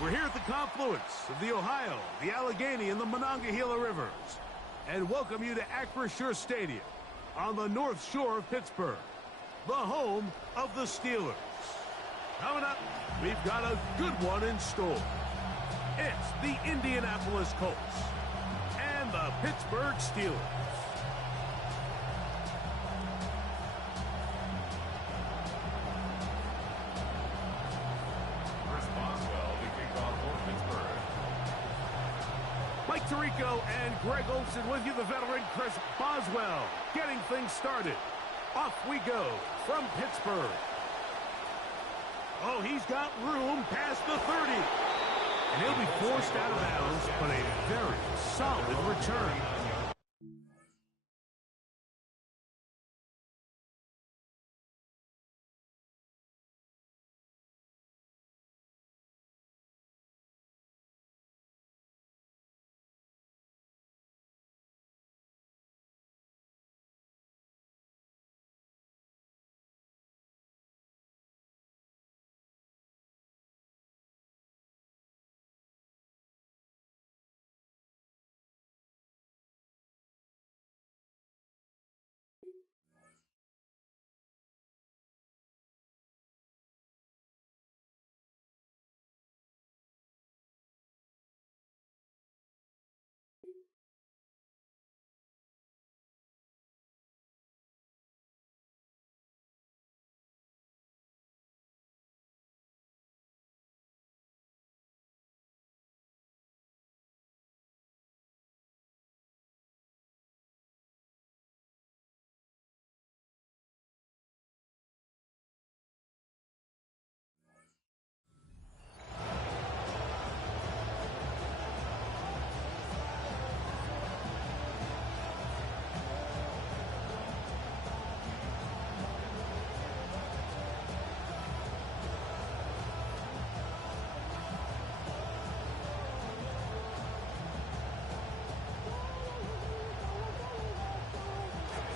We're here at the confluence of the Ohio, the Allegheny, and the Monongahela Rivers, and welcome you to Acrisure Stadium on the North Shore of Pittsburgh, the home of the Steelers. Coming up, we've got a good one in store. It's the Indianapolis Colts and the Pittsburgh Steelers. Mike Tirico and Greg Olsen with you, the veteran Chris Boswell, getting things started. Off we go from Pittsburgh. Oh, he's got room past the 30. And he'll be forced out of bounds, but a very solid return.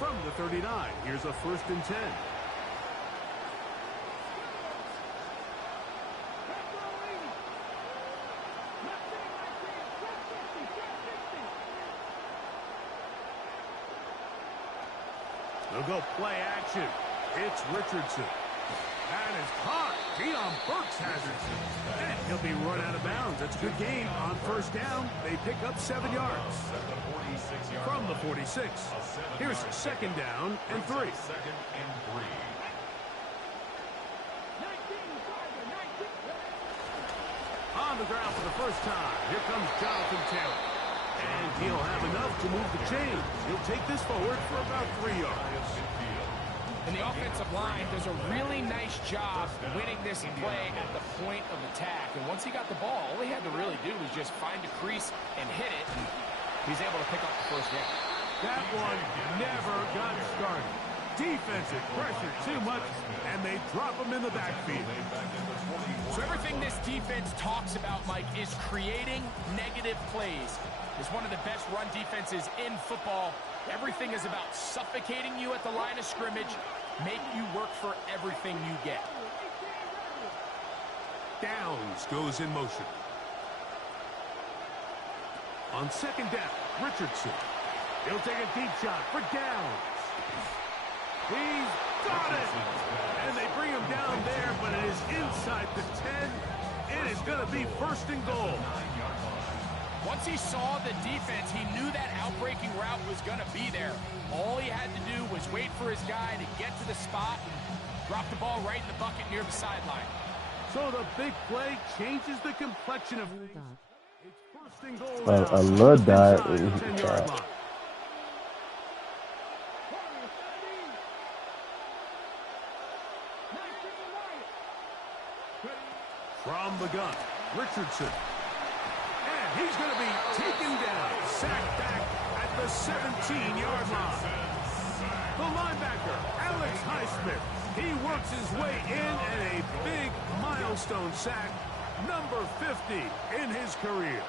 From the 39, here's a 1st and 10. They'll go play action. It's Richardson. That is caught. Deion Burks has it. And he'll be run out of bounds. That's a good gain on 1st down. They pick up 7 yards. From the 46. Here's 2nd down and 3. On the ground for the first time. Here comes Jonathan Taylor. And he'll have enough to move the chains. He'll take this forward for about 3 yards. And the offensive line does a really nice job winning this play at the point of attack. And once he got the ball, all he had to really do was just find a crease and hit it. And he's able to pick up the 1st down. That one never got started. Defensive pressure too much, and they drop him in the backfield. So everything this defense talks about, Mike, is creating negative plays. It's one of the best run defenses in football. Everything is about suffocating you at the line of scrimmage, make you work for everything you get. Downs goes in motion. On 2nd down, Richardson. He'll take a deep shot for Downs. He's got it! And they bring him down there, but it is inside the 10. It is going to be 1st and goal. Once he saw the defense, he knew that outbreaking route was going to be there. All he had to do was wait for his guy to get to the spot and drop the ball right in the bucket near the sideline. So the big play changes the complexion of things. It's 1st and goal. I love that. From the gun, Richardson. He's going to be taken down, sacked back at the 17-yard line. The linebacker, Alex Highsmith, he works his way in and a big milestone sack, number 50 in his career.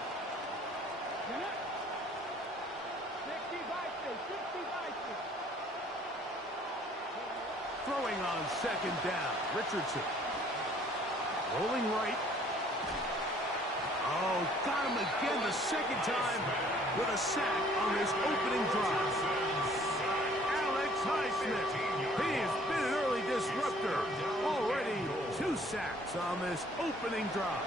Throwing on 2nd down, Richardson. Rolling right. Oh, got him again the second time with a sack on this opening drive. Alex Highsmith, he has been an early disruptor. Already 2 sacks on this opening drive.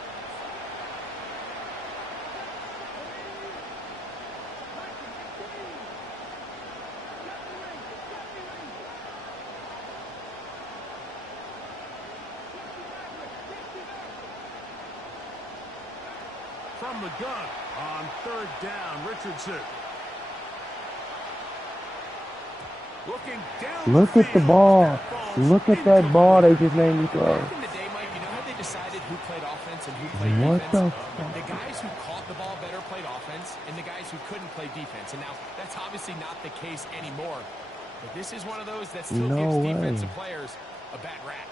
From the gun on 3rd down, Richardson. Looking down. Look at the ball. Look at that ball they just made me throw. Back in the day, Mike, you know how they decided who played offense and who played defense? The guys who caught the ball better played offense, and the guys who couldn't play defense. And now, that's obviously not the case anymore. But this is one of those that still gives defensive players a bad rap.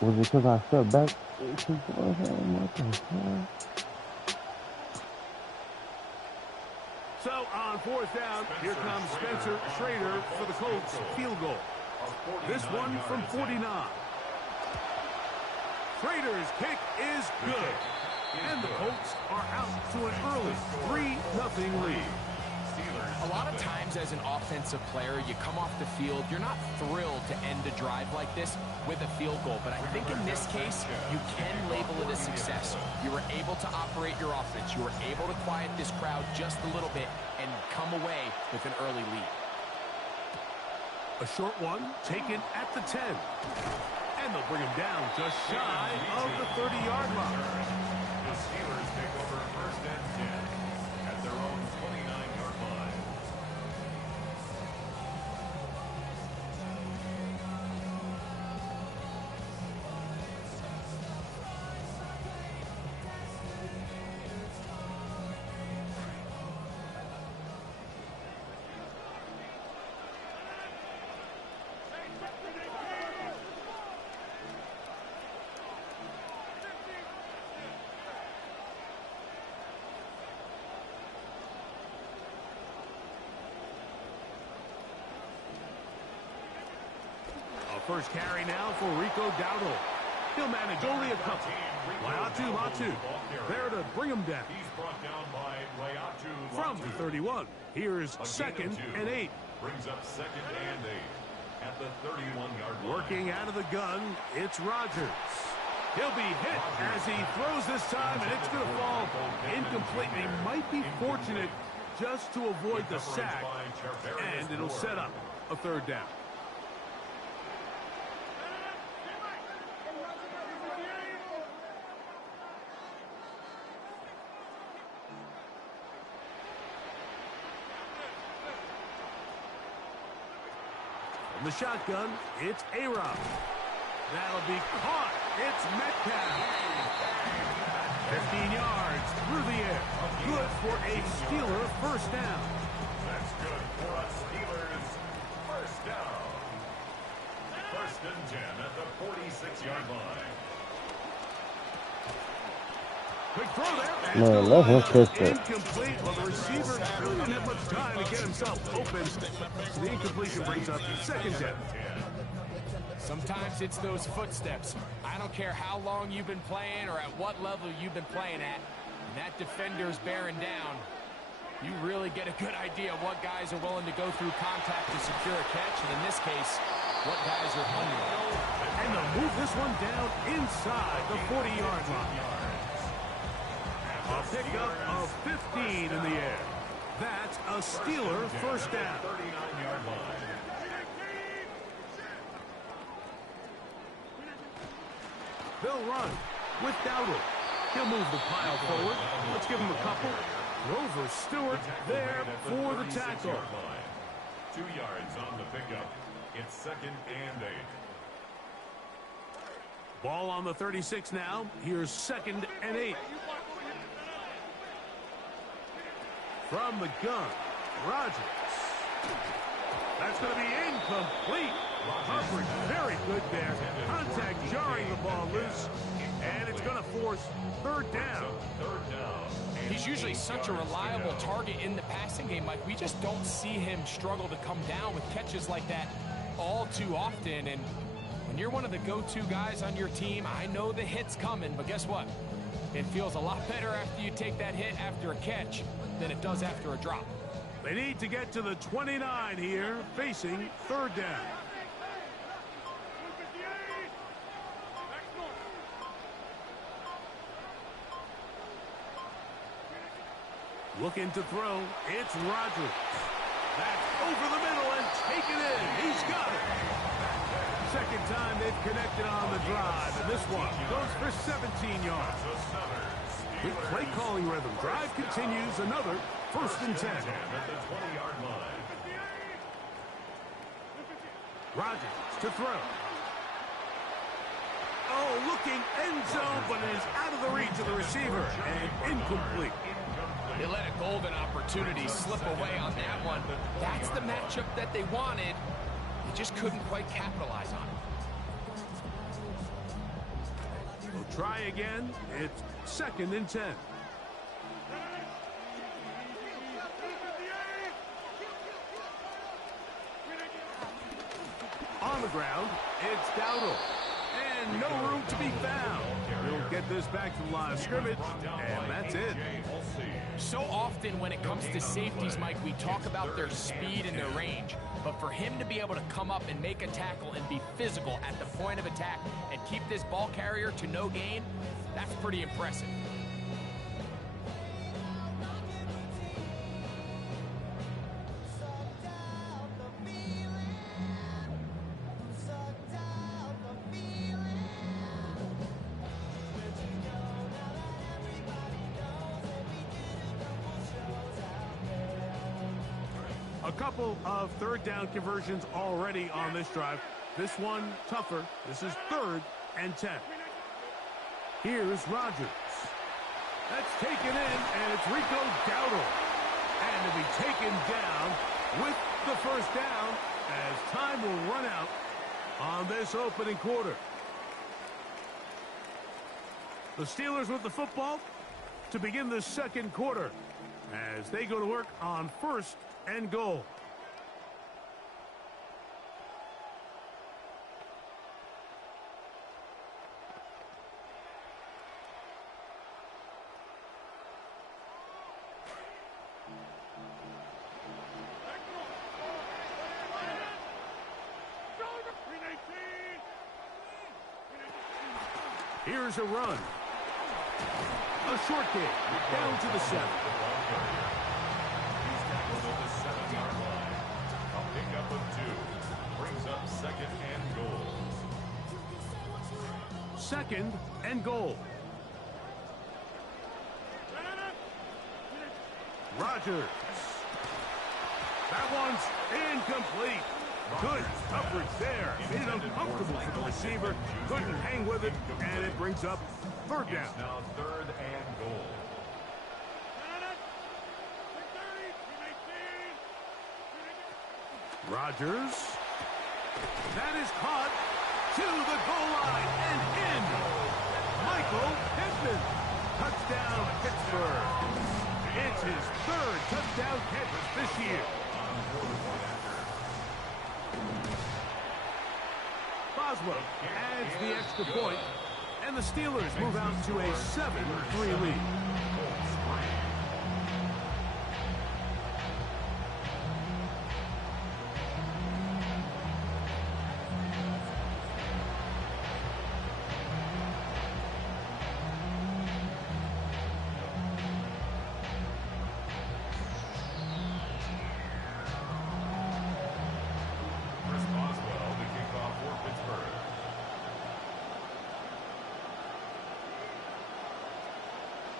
Was it because I stepped back? So on 4th down, here comes Spencer Schrader for the Colts field goal. This one from 49. Schrader's kick is good. And the Colts are out to an early 3-0 lead. A lot of times as an offensive player, you come off the field, you're not thrilled to end a drive like this with a field goal. But I think in this case, you can label it a success. You were able to operate your offense. You were able to quiet this crowd just a little bit and come away with an early lead. A short one taken at the 10. And they'll bring him down just shy of the 30-yard line. The Steelers take over 1st and 10 at their own 29-yard line. First carry now for Rico Dowdle. He'll manage only a couple. Latu there to bring him down. He's brought down by Latu. From the 31, here's 2nd and 8. Brings up 2nd and 8 at the 31-yard line. Working out of the gun, it's Rodgers. He'll be hit as he throws this time, and it's going to fall incomplete. He might be fortunate just to avoid the sack, and it'll set up a 3rd down. From the shotgun, it's A-Rob. That'll be caught. It's Metcalf. 15 yards through the air. Good for a Steeler 1st down. That's good for a Steelers 1st down. 1st and 10 at the 46-yard line. Quick throw there. No, let him catch it. Incomplete. Well, the receiver really didn't have much time to get himself open. So the incompletion brings up 2nd down. Sometimes it's those footsteps. I don't care how long you've been playing or at what level you've been playing at. And that defender's bearing down. You really get a good idea of what guys are willing to go through contact to secure a catch. And in this case, what guys are under. And they'll move this one down inside the 40-yard line. A pickup of 15 in the air. That's a Steeler 1st down. 39-yard line. They'll run with Dowdle. He'll move the pile forward. Let's give him a couple. Rover Stewart there for the tackle. 2 yards on the pickup. It's 2nd and 8. Ball on the 36 now. Here's 2nd and 8. From the gun, Rodgers. That's going to be incomplete. Coverage very good there. Contact jarring the ball loose. And it's going to force 3rd down. He's usually such a reliable target in the passing game. Like, we just don't see him struggle to come down with catches like that all too often. And When you're one of the go-to guys on your team, I know the hit's coming, but guess what? It feels a lot better after you take that hit after a catch than it does after a drop. They need to get to the 29 here, facing third down. Looking to throw, it's Rodgers. That's over the middle and taken in. He's got it. Second time they've connected on the drive, and this one goes for 17 yards. With play calling rhythm, drive continues, another 1st and 10. At the 20-yard line. Rodgers to throw. Oh, looking end zone, but it is out of the reach of the receiver and incomplete. They let a golden opportunity slip away on that one. That's the matchup that they wanted. They just couldn't quite capitalize on it. We'll try again. It's 2nd and 10. On the ground, it's Dowdle. And no room to be found. He'll get this back to the line of scrimmage, and that's it. So often when it comes to safeties, Mike, we talk about their speed and their range. But for him to be able to come up and make a tackle and be physical at the point of attack and keep this ball carrier to no gain, that's pretty impressive. A couple of third down conversions already on this drive. This one tougher. This is 3rd and 10. Here's Rodgers. That's taken in, and it's Rico Dowdle. And to be taken down with the 1st down as time will run out on this opening quarter. The Steelers with the football to begin the 2nd quarter as they go to work on 1st and goal. Here's a run. A short game down to the 7. Pickup of 2 brings up 2nd and goal. 2nd and goal. Rodgers. That one's incomplete. Good coverage there. Made it uncomfortable for the receiver. Couldn't hang with it, and it brings up 3rd down. It's now 3rd and goal. Rodgers. That is caught to the goal line and in. Michael Pittman. Touchdown, Pittsburgh. It's his 3rd touchdown catch this year. Boswell adds the extra point, and the Steelers move out to a 7-3 lead.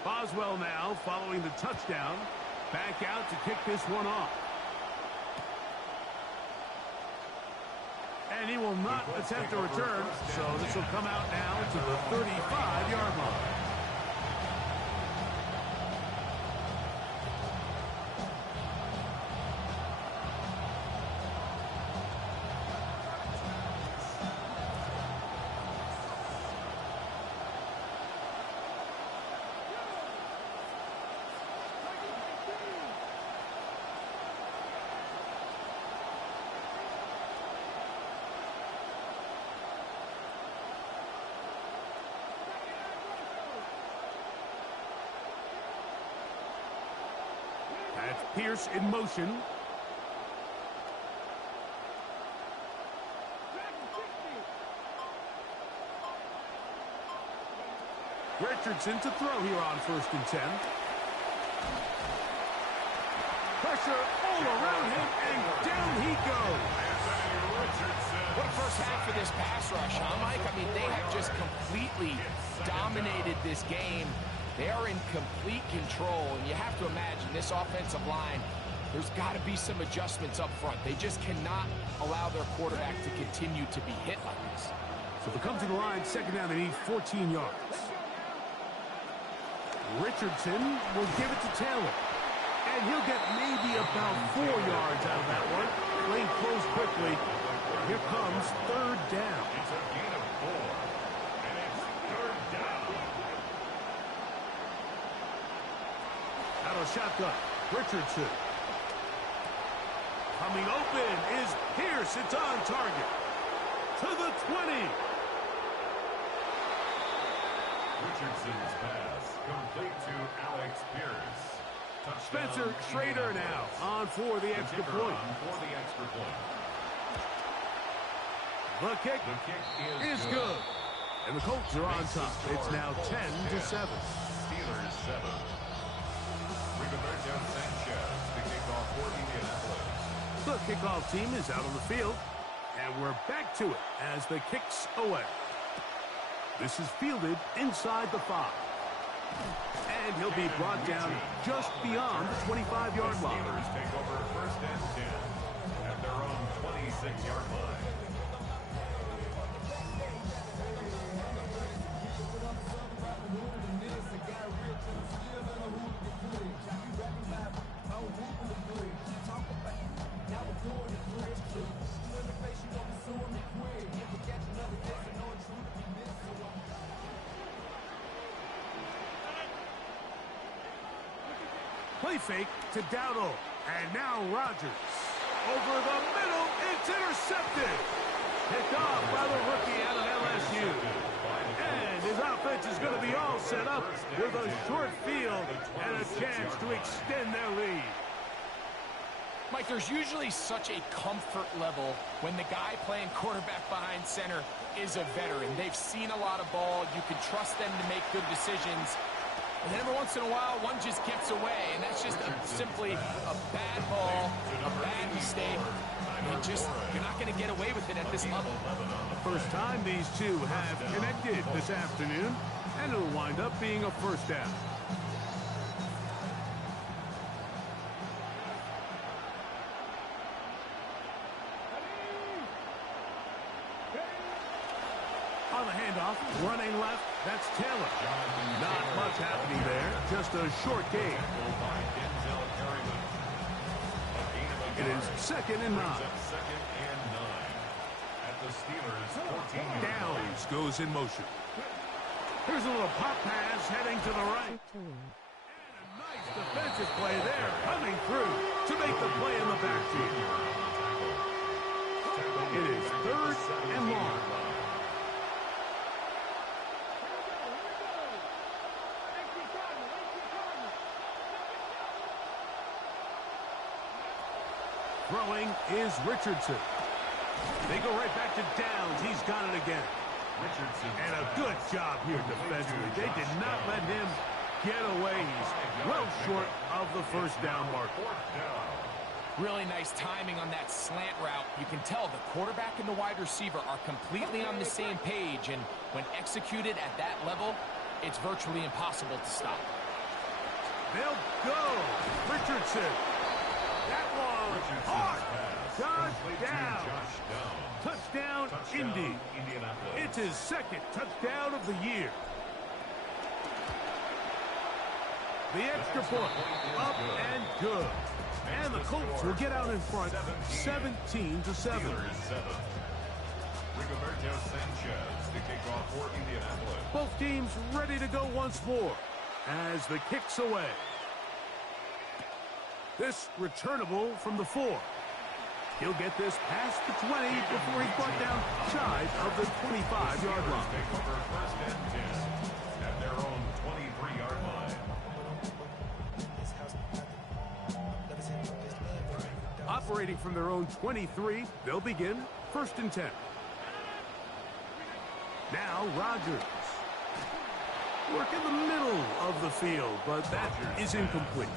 Boswell now following the touchdown. Back out to kick this one off. And he will not attempt a return, so this will come out now to the 35-yard line. Pierce in motion. Richardson to throw here on 1st and 10. Pressure all around him, and down he goes. What a first half for this pass rush, huh, Mike? I mean, they have just completely dominated this game. They are in complete control, and you have to imagine this offensive line, there's got to be some adjustments up front. They just cannot allow their quarterback to continue to be hit like this. So if it comes to the line, 2nd down, they need 14 yards. Richardson will give it to Taylor. And he'll get maybe about 4 yards out of that one. Lane closed quickly. Here comes 3rd down. It's a gain of 4. And it's 3rd down. Out of shotgun. Richardson. Coming open is Pierce. It's on target. To the 20. Richardson's pass complete to Alex Pierce. Touchdown, Spencer Schrader now on for the extra point. The kick is good. And the Colts are on top. It's now 10-7. Steelers 7. Rigoberto Sanchez to kick off for Indianapolis. The kickoff team is out on the field. And we're back to it as the kick's away. This is fielded inside the 5. And he'll be brought down just beyond the 25-yard line. Steelers take over 1st and 10 at their own 26-yard line. Play fake to Dowdle. And now Rodgers. Over the middle. It's intercepted. Picked off by the rookie out of LSU. And his offense is going to be all set up with a short field and a chance to extend their lead. Mike, there's usually such a comfort level when the guy playing quarterback behind center is a veteran. They've seen a lot of ball. You can trust them to make good decisions. And then every once in a while, one just gets away, and that's just simply a bad ball, a bad mistake. You're not going to get away with it at this level. First time these two have connected this afternoon, and it'll wind up being a 1st down. On the handoff, running left, that's Taylor. Not much happening there, just a short gain. It is 2nd and 9. At the Steelers 14. Downs goes in motion. Here's a little pop pass heading to the right. And a nice defensive play there, coming through to make the play in the backfield. It is 3rd and long. Throwing is Richardson. They go right back to Downs. He's got it again. Richardson. And a good job here defensively. They did not let him get away. He's well short of the 1st down mark. Really nice timing on that slant route. You can tell the quarterback and the wide receiver are completely on the same page, and when executed at that level, it's virtually impossible to stop. They'll go. Richardson. That one hard. Touchdown. Touchdown, Indy. It's his 2nd touchdown of the year. The extra point, up and good. And the Colts will get out in front, 17-7. Rigoberto Sanchez to kick off for Indianapolis. Both teams ready to go once more as the kick's away. This returnable from the 4. He'll get this past the 20 before he's brought down shy of the 25-yard line. Take over 1st and 10 at their own 23-yard line. from their own 23. They'll begin 1st and 10. Now Rodgers. Work in the middle of the field, but that is incomplete.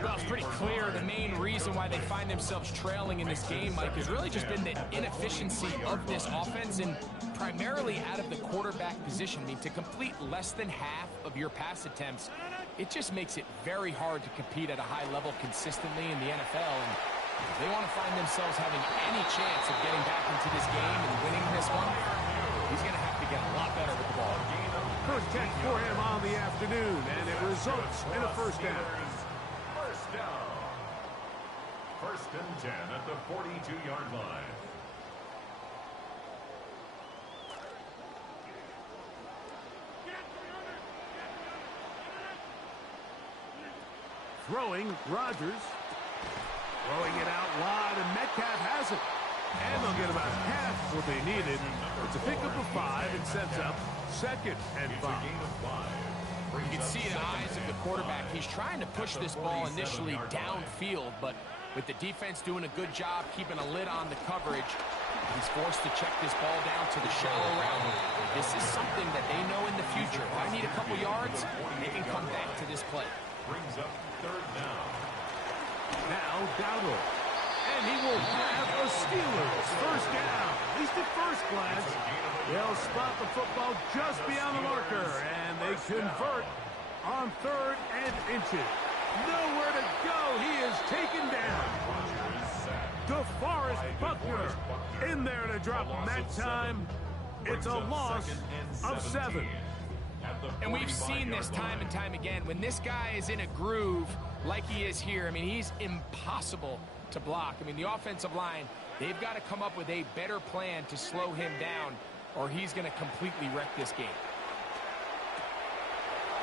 Well, it's pretty clear the main reason why they find themselves trailing in this game, Mike, has really just been the inefficiency of this offense and primarily out of the quarterback position. I mean, to complete less than half of your pass attempts, it just makes it very hard to compete at a high level consistently in the NFL. And if they want to find themselves having any chance of getting back into this game and winning this one, he's going to have to get a lot better with the ball. First catch for him on the afternoon, and it results in a 1st down. 1st down. 1st and 10 at the 42-yard line. Throwing, Rodgers. Throwing it out wide, and Metcalf has it. And they'll get about half what they needed. It's a pickup of 5 and sets up 2nd and 5. You can see the eyes of the quarterback. He's trying to push this ball initially downfield, but with the defense doing a good job keeping a lid on the coverage, he's forced to check this ball down to the shallow route. This is something that they know in the future. If I need a couple yards, they can come back to this play. Brings up 3rd down. Now Dowdle. And he will have a Steelers 1st down. At least at first glance, they'll spot the football just beyond the marker, and they convert on 3rd and inches. Nowhere to go. He is taken down. DeForest Buckner in there to drop him that time. It's a loss of 7. And we've seen this time and time again. When this guy is in a groove like he is here, I mean, he's impossible to block. I mean, the offensive line, they've got to come up with a better plan to slow him down, or he's going to completely wreck this game.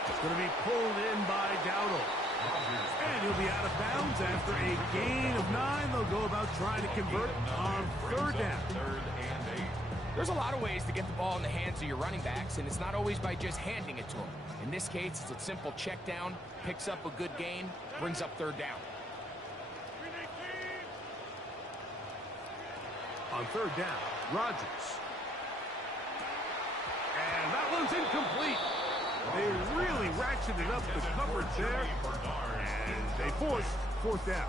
It's going to be pulled in by Dowdle. And he'll be out of bounds after a gain of 9. They'll go about trying to convert on 3rd down. There's a lot of ways to get the ball in the hands of your running backs, and it's not always by just handing it to them. In this case, it's a simple check down, picks up a good gain, brings up 3rd down. On 3rd down, Rodgers. And that one's incomplete. They really ratcheted up the coverage there, and they forced 4th down.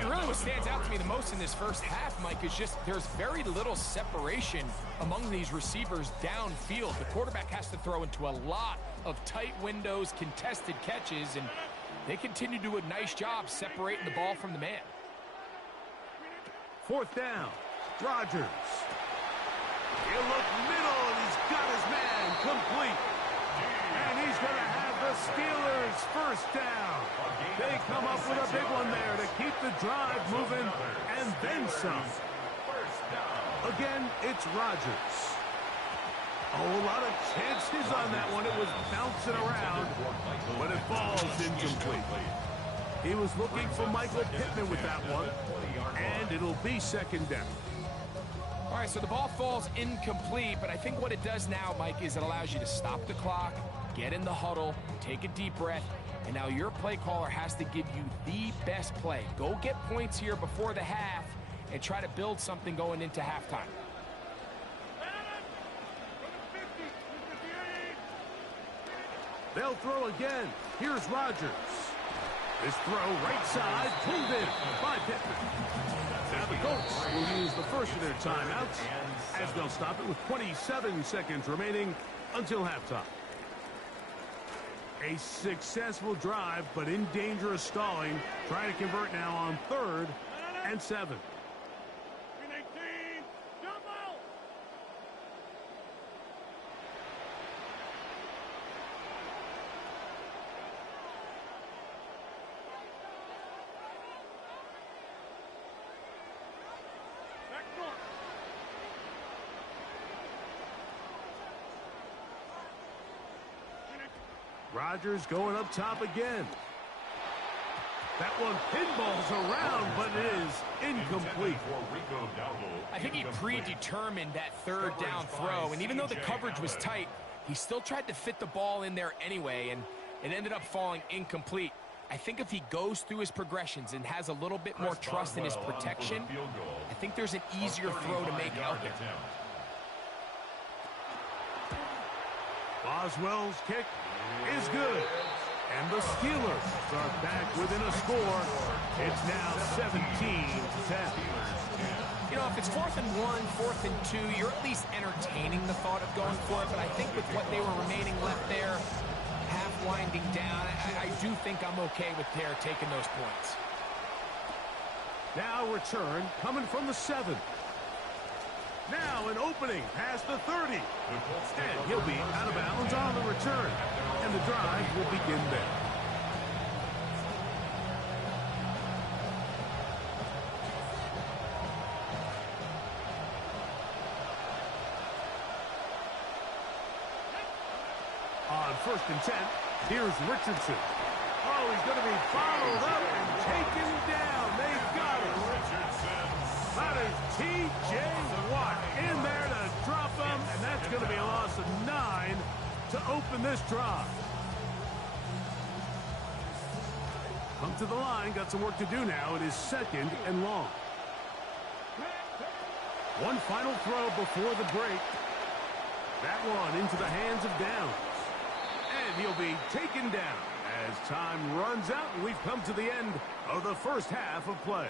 And really what stands out to me the most in this first half, Mike, is just there's very little separation among these receivers downfield. The quarterback has to throw into a lot of tight windows, contested catches, and they continue to do a nice job separating the ball from the man. 4th down, Rodgers. He'll look middle, and he's got his man complete. And he's going to have the Steelers 1st down. They come up with a big one there to keep the drive moving, and then some. Again, it's Rodgers. A whole lot of chances on that one. It was bouncing around, but it falls incomplete. He was looking for Michael Pittman with that one, and it'll be 2nd down. All right, so the ball falls incomplete, but I think what it does now, Mike, is it allows you to stop the clock, get in the huddle, take a deep breath, and now your play caller has to give you the best play. Go get points here before the half and try to build something going into halftime. They'll throw again. Here's Rodgers. This throw right side, pulled in by Pittman. Now the Colts will use the first of their timeouts as they'll stop it with 27 seconds remaining until halftime. A successful drive, but in danger of stalling. Trying to convert now on 3rd and 7. Rodgers going up top again. That one pinballs around, but it is incomplete. I think he predetermined that 3rd down throw, and even though the coverage was tight, he still tried to fit the ball in there anyway, and it ended up falling incomplete. I think if he goes through his progressions and has a little bit more trust in his protection, I think there's an easier throw to make out there. Boswell's kick is good. And the Steelers are back within a score. It's now 17-10. You know, if it's 4th and 1, 4th and 2, you're at least entertaining the thought of going for it. But I think with what they were remaining left there, half winding down, I do think I'm okay with their taking those points. Now return coming from the 7. Now an opening past the 30. And he'll be out of bounds on the return. And the drive will begin there. On 1st and 10, here's Richardson. Oh, he's going to be followed up and taken down. They've got him. That is T.J. Watt in there to drop him, and that's going to be a loss of 9 to open this drive. Come to the line, got some work to do now. It is 2nd and long. One final throw before the break. That one into the hands of Downs. And he'll be taken down as time runs out, and we've come to the end of the first half of play.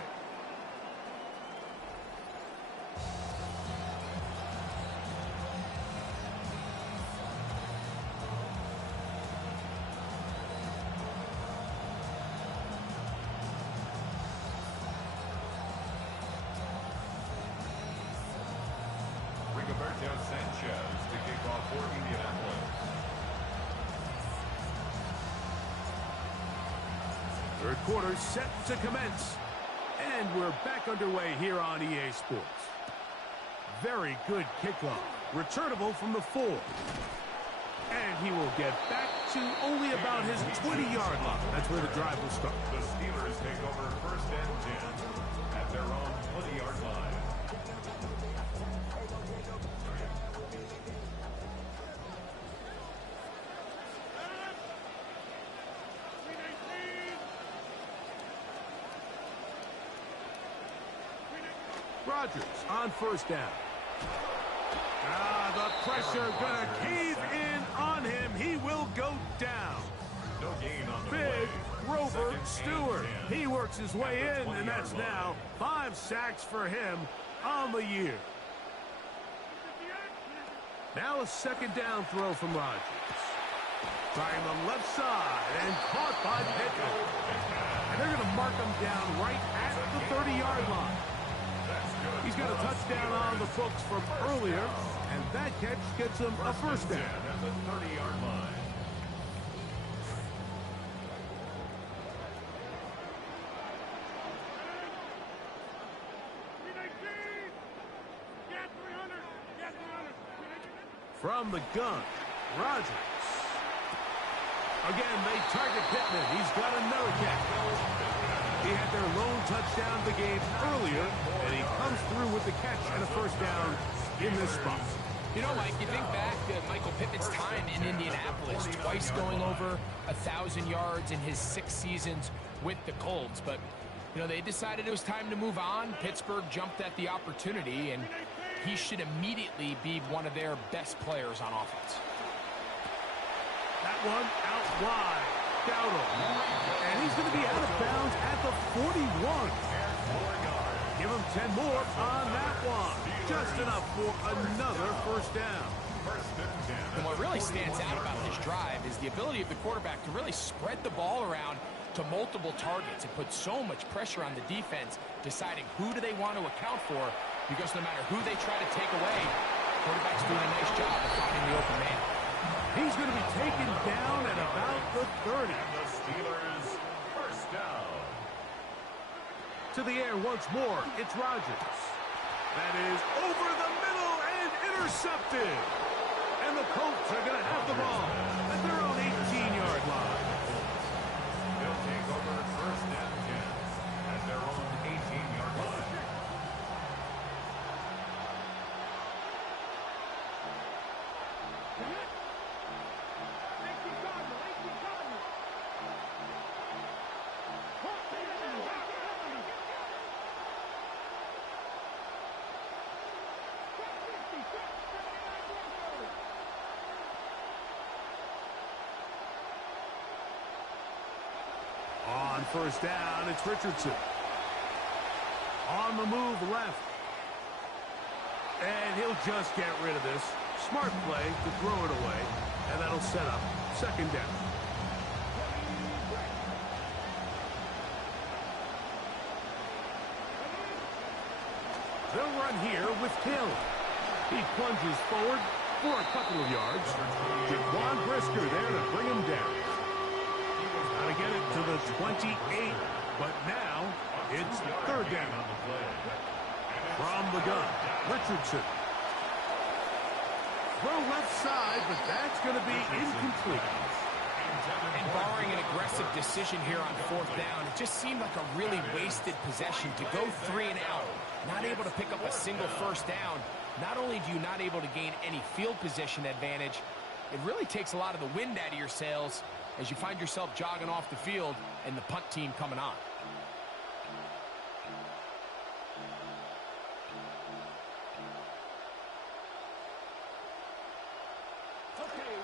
Sanchez to kick off for Indianapolis. Third quarter set to commence. And we're back underway here on EA Sports. Very good kickoff. Returnable from the 4. And he will get back to only about his 20-yard line. That's where the drive will start. The Steelers take over 1st and 10 at their own 20-yard line. Rodgers on 1st down. The pressure gonna cave in on him. He will go down. No gain on the Big play. Grover 2nd Stewart. and 10. He works his way in, and that's now 5 sacks for him on the year. Now a 2nd down throw from Rodgers. Trying the left side and caught by Pittman. And they're going to mark him down right at the 30-yard line. He's got a touchdown on the books from earlier, and that catch gets him a 1st down. At the 30-yard line. From the gun, Rodgers. Again, they target Pittman. He's got another catch. He had their lone touchdown of the game earlier, and he comes through with the catch and a 1st down in this spot. You know, Mike, you think back to Michael Pittman's time in Indianapolis, twice going over 1,000 yards in his 6 seasons with the Colts. But, you know, they decided it was time to move on. Pittsburgh jumped at the opportunity, and he should immediately be one of their best players on offense. That one out wide. Dowdle. And he's going to be out of bounds at the 41. Give him 10 more on that one. Just enough for another 1st down. And what really stands out about this drive is the ability of the quarterback to really spread the ball around to multiple targets and put so much pressure on the defense, deciding who do they want to account for, because no matter who they try to take away, quarterback's doing a nice job of finding the open man. He's going to be taken down at about the 30. And the Steelers 1st down. To the air once more, it's Rodgers. That is over the middle and intercepted. And the Colts are going to have the ball at their own 18-yard line. They'll take over 1st and 10 at their own 18-yard line. first down. It's Richardson. On the move left. And he'll just get rid of this. Smart play to throw it away. And that'll set up second down. They'll run here with Hill. He plunges forward for a couple of yards. Jaquan Brisker there to bring him down. Got to get it to the 28, but now it's third down. From the gun, Richardson. Throw left side, but that's going to be incomplete. And barring an aggressive decision here on fourth down, it just seemed like a really wasted possession to go 3 and out. Not able to pick up a single first down. Not only do you not able to gain any field position advantage, it really takes a lot of the wind out of your sails as you find yourself jogging off the field and the punt team coming on.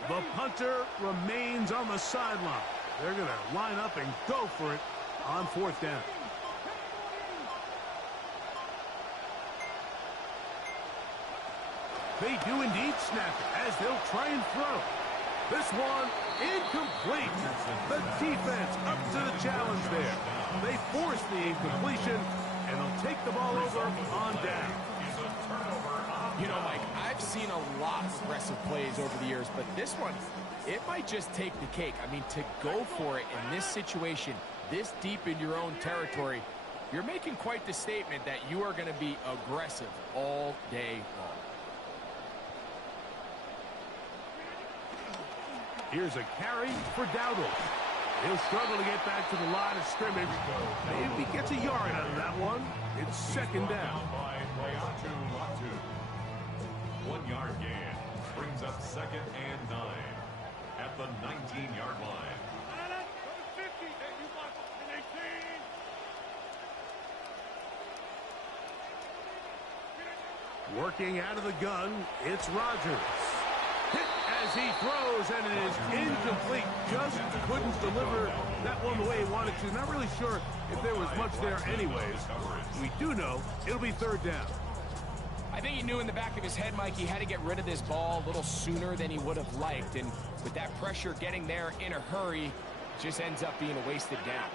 The punter remains on the sideline. They're going to line up and go for it on fourth down. They do indeed snap it as they'll try and throw. This one incomplete. The defense up to the challenge there. They force the incompletion, and they'll take the ball over on down. You know, Mike, I've seen a lot of aggressive plays over the years, but this one, it might just take the cake. I mean, to go for it in this situation, this deep in your own territory, you're making quite the statement that you are going to be aggressive all day long. Here's a carry for Dowdle. He'll struggle to get back to the line of scrimmage. Maybe gets a yard out of that one. It's second down. 1 yard gain brings up second and 9 at the 19-yard line. Working out of the gun, it's Rodgers. Hit as he throws, and it is incomplete. Just couldn't deliver that one the way he wanted to. Not really sure if there was much there anyways. We do know it'll be third down. I think he knew in the back of his head, Mike, he had to get rid of this ball a little sooner than he would have liked. And with that pressure getting there in a hurry, it just ends up being a wasted down.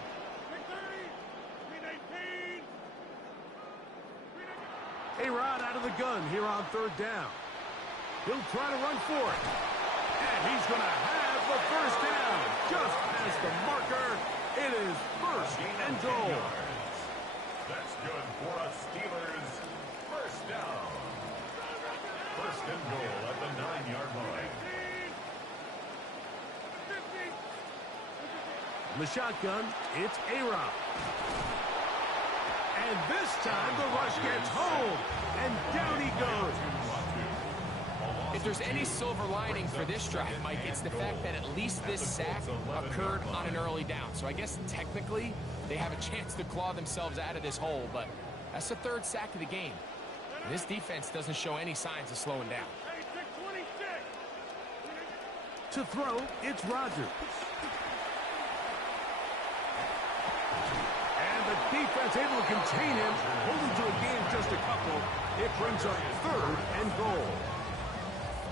A-Rod out of the gun here on third down. He'll try to run for it. And he's going to have the first down. Just as the marker, it is first and goal. That's good for a Steelers first down. First and goal at the 9-yard line. In the shotgun, it's A-Rod. And this time the rush gets home. And down he goes. If there's any silver lining for this drive, Mike, it's the fact that at least this sack occurred on an early down. So I guess technically they have a chance to claw themselves out of this hole, but that's the third sack of the game. And this defense doesn't show any signs of slowing down. To throw, it's Rodgers. And the defense able to contain him, holding to a gain just a couple. It brings up third and goal.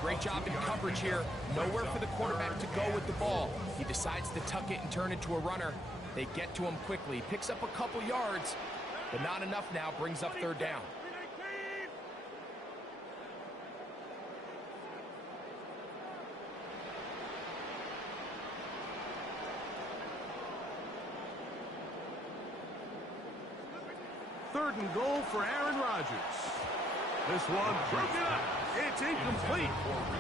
Great job in coverage here. Nowhere for the quarterback to go with the ball. He decides to tuck it and turn it to a runner. They get to him quickly. Picks up a couple yards, but not enough now. Brings up third down. Third and goal for Aaron Rodgers. This one broken up. It's incomplete.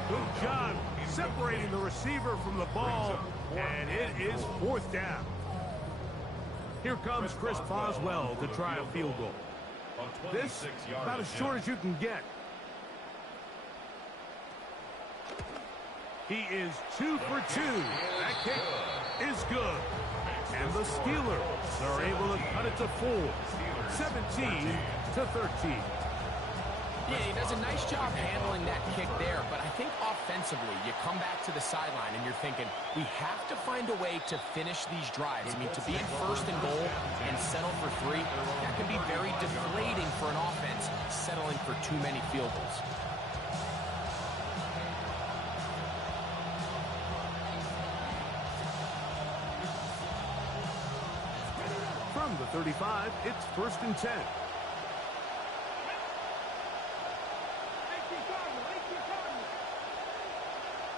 Good job separating the receiver from the ball, and it is fourth down. Here comes Chris Boswell to try a field goal. This about as short as you can get. He is 2 for 2. That kick is good. And the Steelers are able to cut it to 4. 17-13. Yeah, he does a nice job handling that kick there, but I think offensively, you come back to the sideline and you're thinking, we have to find a way to finish these drives. I mean, to be in first and goal and settle for 3, that can be very deflating for an offense settling for too many field goals. From the 35, it's 1st and 10.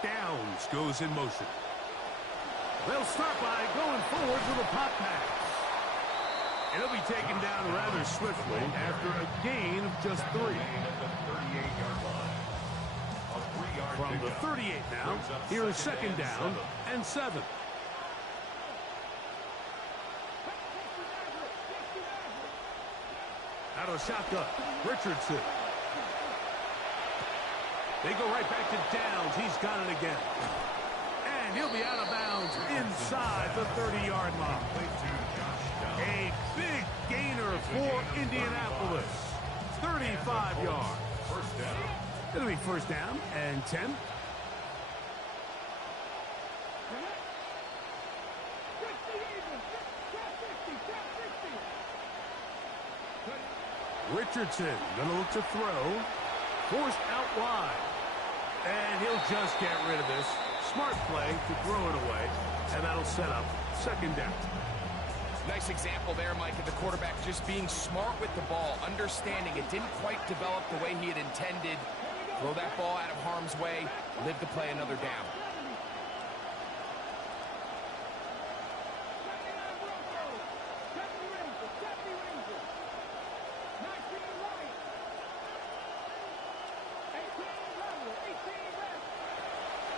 Downs goes in motion. They'll start by going forward with a pop pass. And he'll be taken down rather swiftly after a gain of just 3. From the 38 now, here is 2nd down and 7. Out of the shotgun, Richardson. They go right back to Downs. He's got it again. And he'll be out of bounds inside the 30-yard line. A big gainer for Indianapolis. 35 yards. It'll be 1st down and 10. Richardson going to look to throw. Forced out wide. And he'll just get rid of this. Smart play to throw it away. And that'll set up 2nd down. Nice example there, Mike, of the quarterback just being smart with the ball, understanding it didn't quite develop the way he had intended. Throw that ball out of harm's way, live to play another down.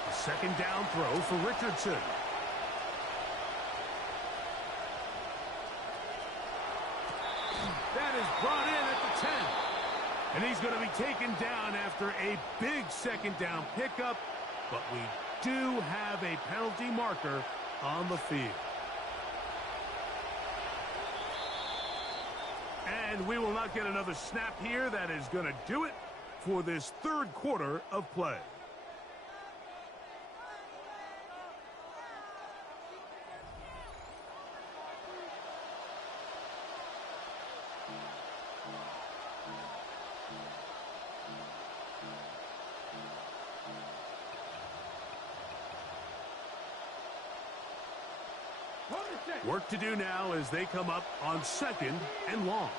A 2nd down throw for Richardson. That is brought in at the 10. And he's going to be taken down after a big 2nd down pickup. But we do have a penalty marker on the field. And we will not get another snap here. That is going to do it for this 3rd quarter of play. Work to do now as they come up on 2nd and long.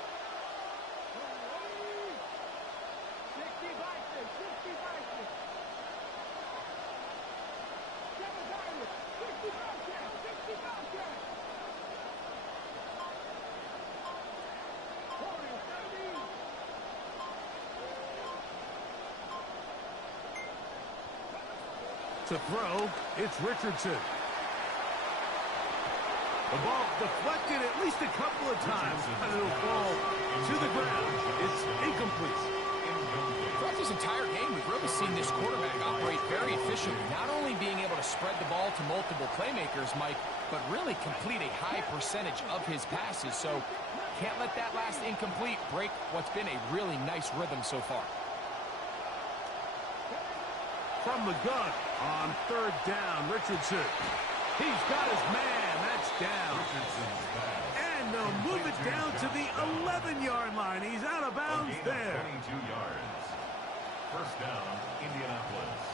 To throw, it's Richardson. The ball deflected at least a couple of times, and it'll fall to the ground. It's incomplete. Throughout this entire game, we've really seen this quarterback operate very efficiently, not only being able to spread the ball to multiple playmakers, Mike, but really complete a high percentage of his passes. So can't let that last incomplete break what's been a really nice rhythm so far. From the gun on 3rd down, Richardson. He's got his man. That's down. And they'll move it down to the 11-yard line. He's out of bounds there. 22 yards. 1st down, Indianapolis.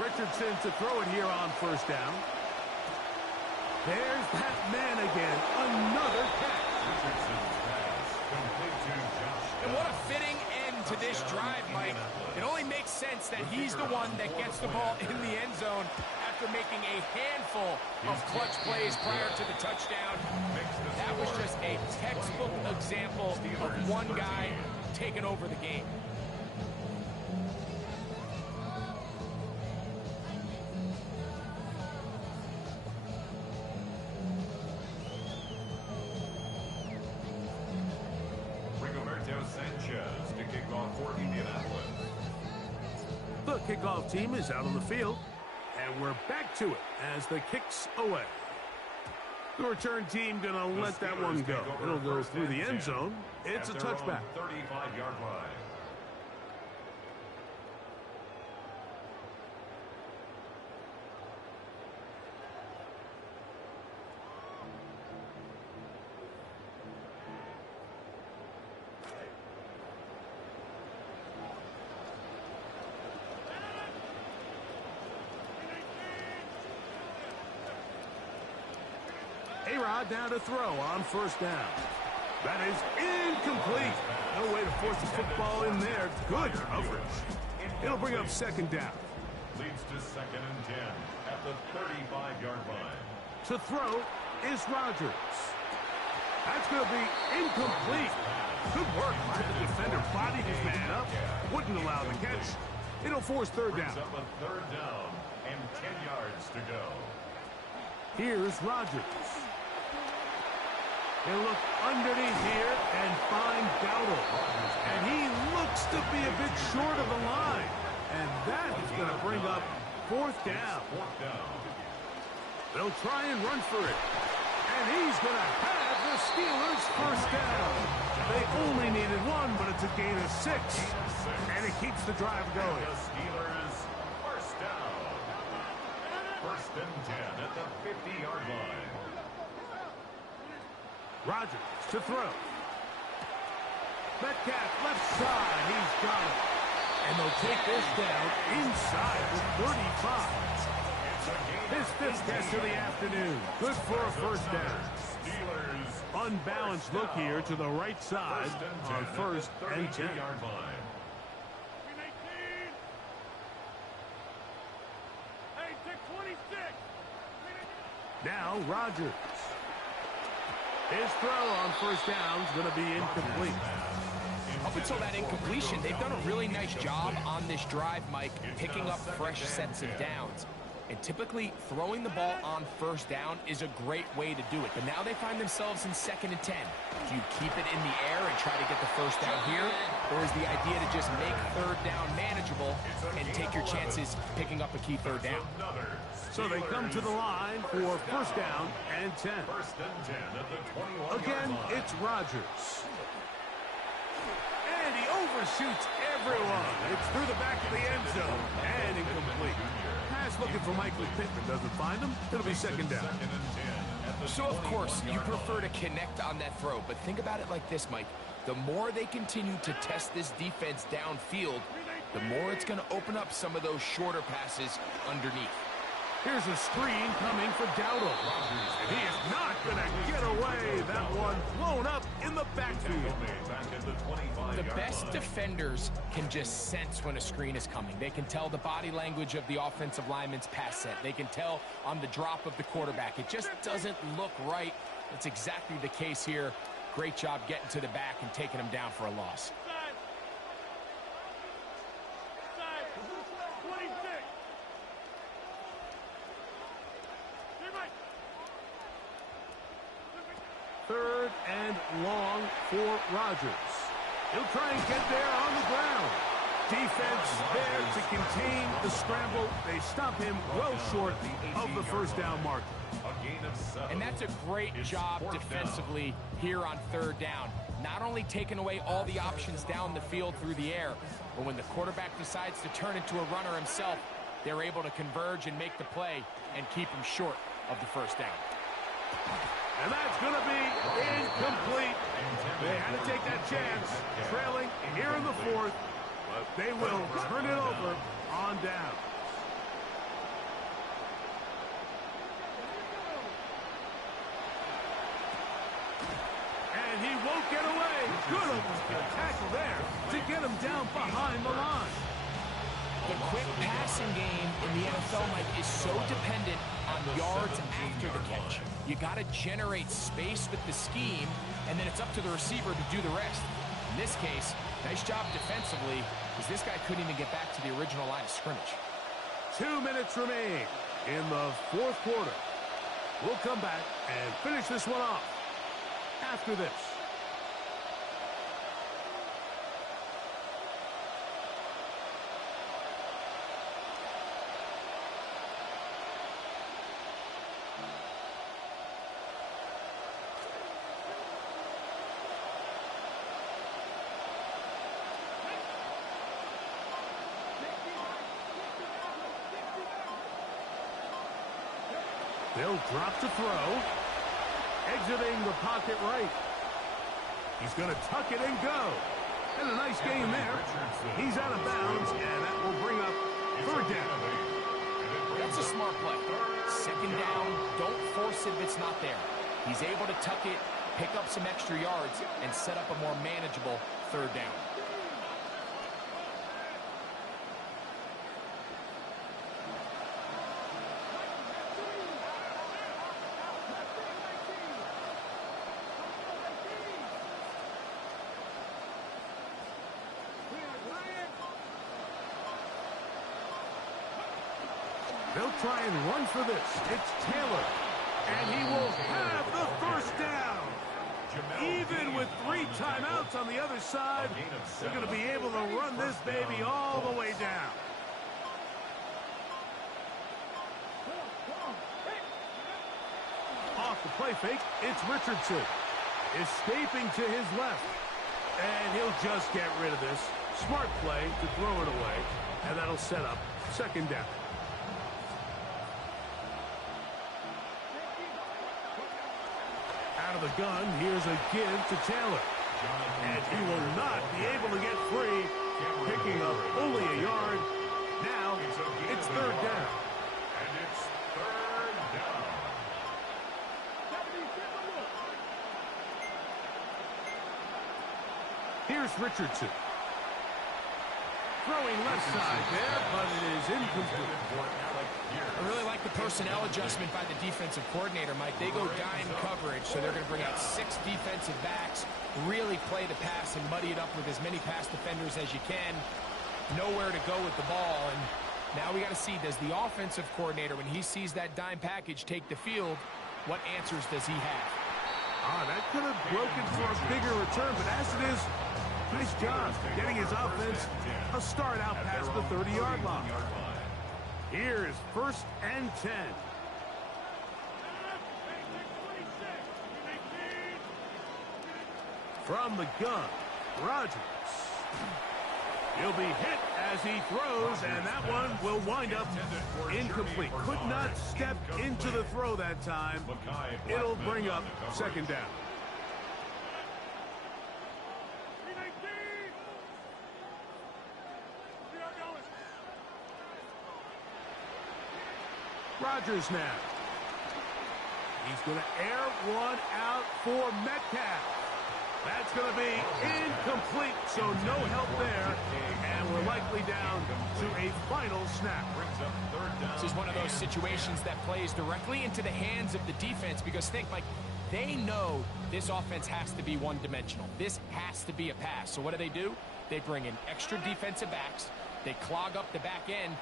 Richardson to throw it here on 1st down. There's that man again. Another catch. Richardson's pass complete to Josh. And what a fitting end to this drive, Mike. It only makes sense that he's the one that gets the ball in the end zone after making a handful of clutch plays prior to the touchdown. That was just a textbook example of one guy taking over the game. for Indianapolis. The kickoff team is out on the field, and we're back to it as the kick's away. The return team going to let that one go. It'll go through the end zone. It's a touchback. 35-yard line. A-Rod down to throw on first down. That is incomplete. No way to force the football in there. Good coverage. It'll bring up second down. Leads to 2nd and 10 at the 35-yard line. To throw is Rodgers. That's going to be incomplete. Good work by the defender. Bodied his man up. Wouldn't allow the catch. It'll force third down. Brings up a 3rd down and 10 yards to go. Here's Rodgers. He'll look underneath here and find Dowdle. And he looks to be a bit short of the line. And that is going to bring up 4th down. 4th down. They'll try and run for it. And he's going to have the Steelers' first down. They only needed one, but it's a gain of 6. And it keeps the drive going. The Steelers' first down. 1st and 10 at the 50-yard line. Rodgers to throw. Metcalf left side. He's got it. And they'll take this down inside the 35. His 5th catch of the afternoon. Good for a first down. Steelers Unbalanced look here to the right side on 1st and 10. Yard line. Now Rodgers. His throw on first down is going to be incomplete. Up until that incompletion, they've done a really nice job on this drive, Mike, picking up fresh sets of downs. And typically, throwing the ball on first down is a great way to do it. But now they find themselves in 2nd and 10. Do you keep it in the air and try to get the first down here? Or is the idea to just make 3rd down manageable and take your chances picking up a key 3rd down? So they come to the line for first down and 10. 1st and 10 at the 21-yard Again, line. it's Rodgers. And he overshoots everyone. It's through the back of the end zone and incomplete. Pass looking for Michael Pittman, doesn't find him. It'll be 2nd down. 2nd and 10 at the So, of course, you 21-yard prefer line. to connect on that throw, but think about it like this, Mike. The more they continue to test this defense downfield, the more it's going to open up some of those shorter passes underneath. Here's a screen coming for Dowdle. He is not going to get away. That one blown up in the backfield. Back at the 25-yard The best line. defenders can just sense when a screen is coming. They can tell the body language of the offensive lineman's pass set. They can tell on the drop of the quarterback. It just doesn't look right. That's exactly the case here. Great job getting to the back and taking him down for a loss. Third and long for Rodgers. He'll try and get there on the ground. Defense there to contain the scramble. They stop him well short of the first down marker. A gain of 7. And that's a great job defensively here on 3rd down. Not only taking away all the options down the field through the air, but when the quarterback decides to turn into a runner himself, they're able to converge and make the play and keep him short of the first down. And that's going to be incomplete. They had to take that chance, trailing here in the 4th, but they will turn it over on down. And he won't get away. Good open field tackle there to get him down behind the line. The quick passing game in the NFL, Mike, is so dependent on yards after the catch. You got to generate space with the scheme, and then it's up to the receiver to do the rest. In this case, nice job defensively, because this guy couldn't even get back to the original line of scrimmage. 2 minutes remain in the 4th quarter. We'll come back and finish this one off after this. They'll drop to throw. Exiting the pocket right. He's going to tuck it and go. And a nice game there. He's out of bounds, and that will bring up third down. That's a smart play. Second down, don't force it if it's not there. He's able to tuck it, pick up some extra yards, and set up a more manageable third down. They'll try and run for this. It's Taylor. And he will have the first down. Even with 3 timeouts on the other side, they're going to be able to run this baby all the way down. Off the play fake, it's Richardson. Escaping to his left. And he'll just get rid of this. Smart play to throw it away. And that'll set up second down. Out of the gun, here's a give to Taylor. And he will not be able to get free, picking up only a yard. Now, it's third down. And it's third down. Here's Richardson. Throwing left side there, but it is incomplete. I really like the personnel adjustment by the defensive coordinator, Mike. They go dime coverage, so they're going to bring out 6 defensive backs, really play the pass and muddy it up with as many pass defenders as you can. Nowhere to go with the ball, and now we got to see, does the offensive coordinator, when he sees that dime package take the field, what answers does he have? That could have broken for a bigger return, but as it is, nice job getting his offense a start out past the 30-yard line. Here's first and 10. From the gun, Rodgers. He'll be hit as he throws, and that one will wind up incomplete. Could not step into the throw that time. It'll bring up second down. Rodgers now. He's going to air one out for Metcalf. That's going to be incomplete, so no help there. And we're likely down to a final snap. This is one of those situations that plays directly into the hands of the defense, because think, like, they know this offense has to be one-dimensional. This has to be a pass. So what do? They bring in extra defensive backs. They clog up the back end.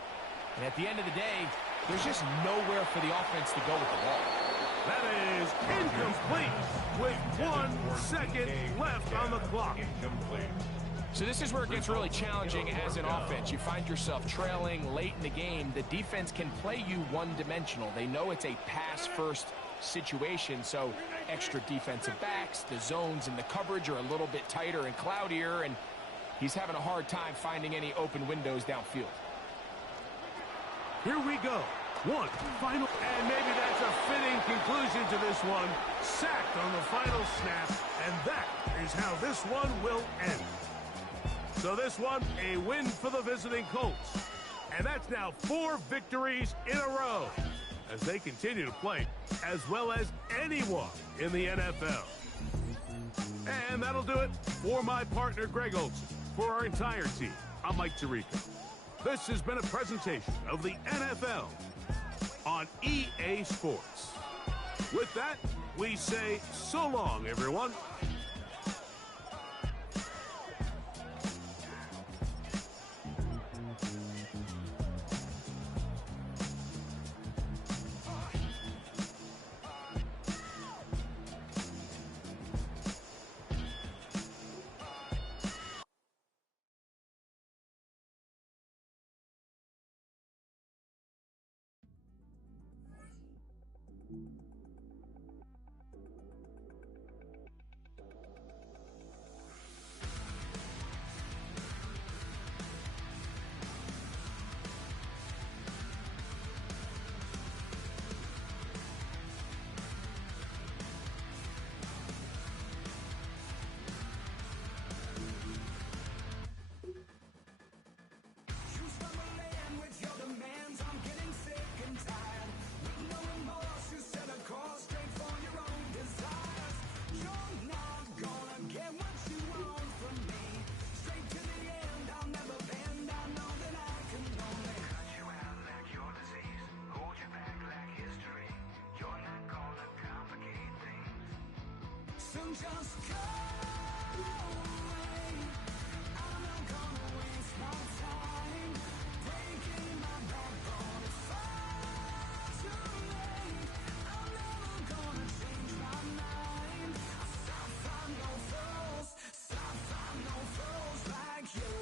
And at the end of the day, there's just nowhere for the offense to go with the ball. That is incomplete with 1 second left on the clock. So this is where it gets really challenging as an offense. You find yourself trailing late in the game. The defense can play you one-dimensional. They know it's a pass-first situation, so extra defensive backs, the zones and the coverage are a little bit tighter and cloudier, and he's having a hard time finding any open windows downfield. Here we go. One final, and maybe that's a fitting conclusion to this one. Sacked on the final snap, and that is how this one will end. So this one, a win for the visiting Colts. And that's now 4 victories in a row as they continue to play as well as anyone in the NFL. And that'll do it for my partner, Greg Olson. For our entire team, I'm Mike Tirico. This has been a presentation of the NFL on EA Sports. With that, we say so long, everyone. So just go away. I'm not gonna waste my time breaking my backbone. It's far too late. I'm never gonna change my mind. Stop, find no fools. Stop, find no fools like you.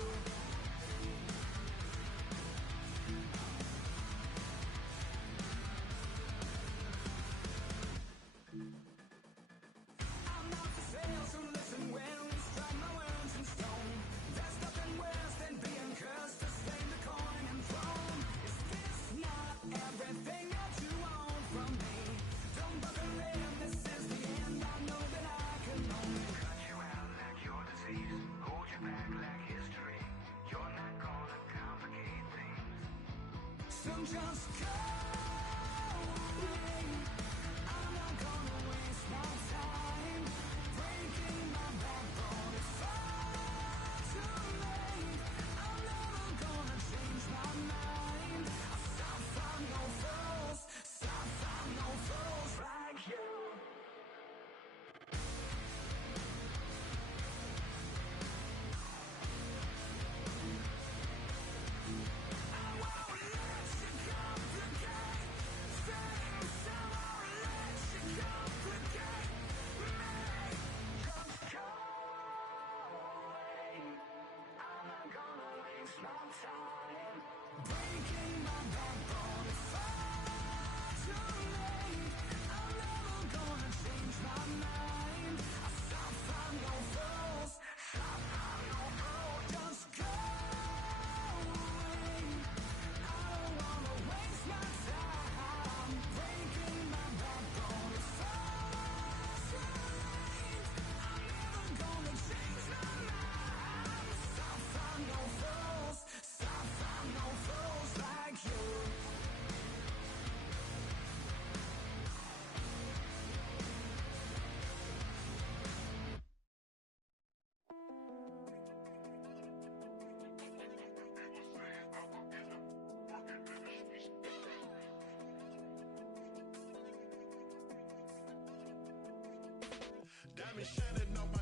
I'm not for sale, so listen when we strike my words in stone. There's nothing worse than being cursed to slay the coin and throne. Is this not everything that you want from me? Don't bother in, this is the end. I know that I can only cut you out like your disease, hold you back like history. You're not gonna complicate things. So just go away. I'm not gonna waste my time breaking my backbone. It's far too late. I'm never gonna change my mind. Stop, find no fools. Stop, find no fools like you. I won't let you complicate things. I won't let you complicate me. Just go away. I'm not gonna waste my time breaking my backbone. It's far too late. I'm never gonna change my mind. Stop, find no fools. Stop, find no fools. Just go away. I don't wanna waste my time breaking my backbone. It's far too late. I'm never gonna change my mind. Stop, find no fools. Stop, find no fools like you. Diamond shining on my